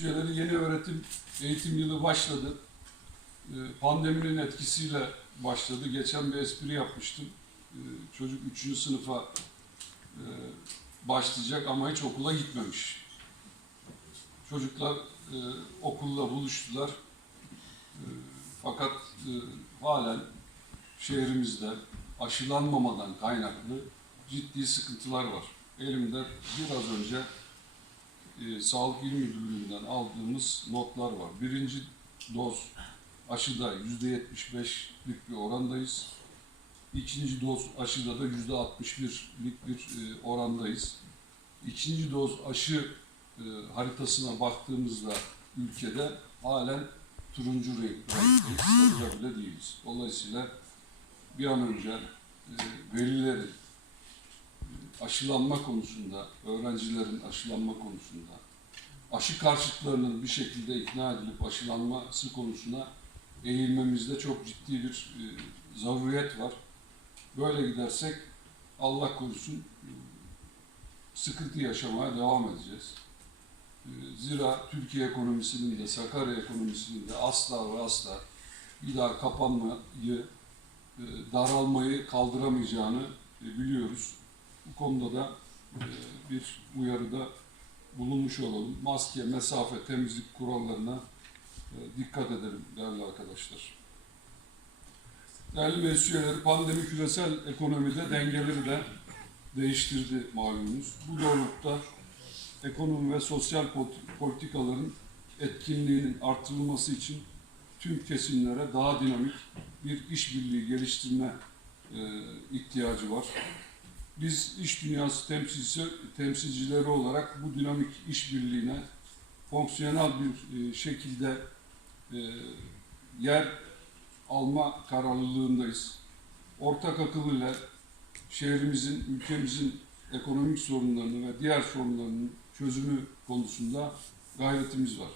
Üyeleri yeni öğretim eğitim yılı başladı. Ee, Pandeminin etkisiyle başladı. Geçen bir espri yapmıştım. Ee, Çocuk 3. sınıfa e, başlayacak ama hiç okula gitmemiş. Çocuklar e, okulla buluştular. E, Fakat e, halen şehrimizde aşılanmamadan kaynaklı ciddi sıkıntılar var. Elimde biraz önce e, Sağlık İl Müdürlüğü'nden aldığımız notlar var. Birinci doz aşıda yüzde 75'lik bir orandayız. İkinci doz aşıda da yüzde 61'lik bir e, orandayız. İkinci doz aşı e, haritasına baktığımızda ülkede halen turuncu renk- renkteyiz, sarıda bile değiliz. Dolayısıyla bir an önce e, velilerin e, aşılanma konusunda, öğrencilerin aşılanma konusunda, aşı karşıtlarının bir şekilde ikna edilip aşılanması konusuna eğilmemizde çok ciddi bir e, zaruriyet var. Böyle gidersek Allah korusun e, sıkıntı yaşamaya devam edeceğiz. E, Zira Türkiye ekonomisinin de Sakarya ekonomisinin de asla ve asla bir daha kapanmayı, e, daralmayı kaldıramayacağını biliyoruz. Bu konuda da e, bir uyarıda bulunmuş olalım. Maske, mesafe, temizlik kurallarına e, dikkat edelim değerli arkadaşlar. Değerli meclis üyeleri, pandemi küresel ekonomide dengeleri de değiştirdi malumunuz. Bu doğrultuda ekonomi ve sosyal politi- politikaların etkinliğinin artırılması için tüm kesimlere daha dinamik bir işbirliği geliştirme e, ihtiyacı var. Biz iş dünyası temsilcisi, temsilcileri olarak bu dinamik işbirliğine fonksiyonel bir e, şekilde e, yer alma kararlılığındayız. Ortak akıl ile şehrimizin, ülkemizin ekonomik sorunlarını ve diğer sorunlarının çözümü konusunda gayretimiz var.